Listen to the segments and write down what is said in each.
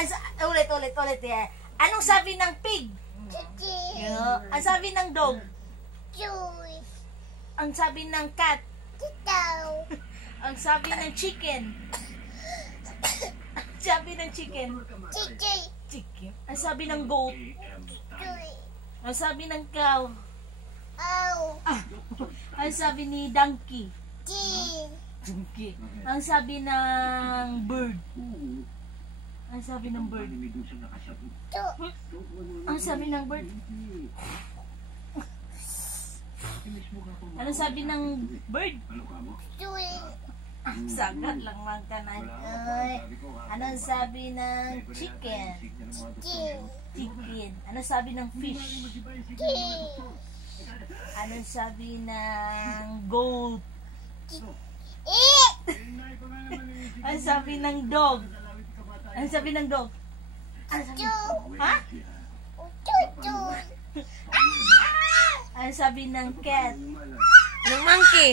Ulit. Anong sabi ng pig? Ang sabi ng dog? Ang sabi ng cat? Ang sabi ng chicken? Ang sabi ng chicken? Chicken. Ang sabi ng goat? Ang sabi ng cow? Ang sabi ni donkey? Donkey. Ang sabi ng bird? Ang sabi ng bird? Ang sabi ng bird? Anong sabi ng bird? Sagat lang mga kanay. Anong sabi ng chicken? Chicken. Anong sabi ng fish? Anong sabi ng goat? Anong sabi ng dog? Anong sabi ng dog? Ha? Anong sabi ng cat? Ng monkey.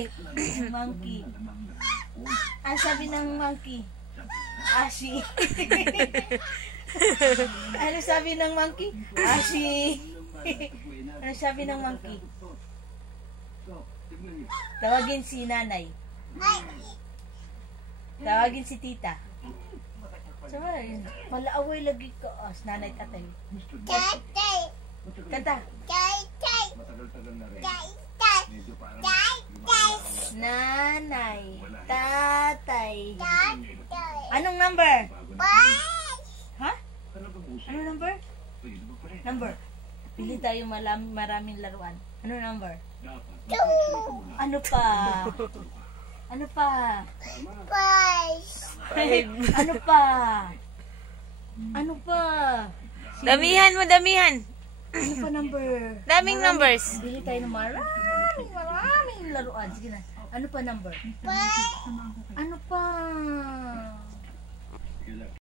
Monkey. Anong sabi ng monkey? Ashi. Anong sabi ng monkey? Ashi. Anong sabi ng monkey? Tawagin si nanay. Tawagin si tita. Sabay, malaaway lagi ka. Nanay tatay. Kanta. Nanay, tatay. Anong number? Ha? Anong number? Number. Pili tayo maraming laruan. Anong number? Ano pa? Ano pa? Ano pa? Ano pa? Damihan mo, damihan. Ano pa number? Daming numbers. Bili tayo ng maraming laruan. Sige na. Ano pa number? Ano pa?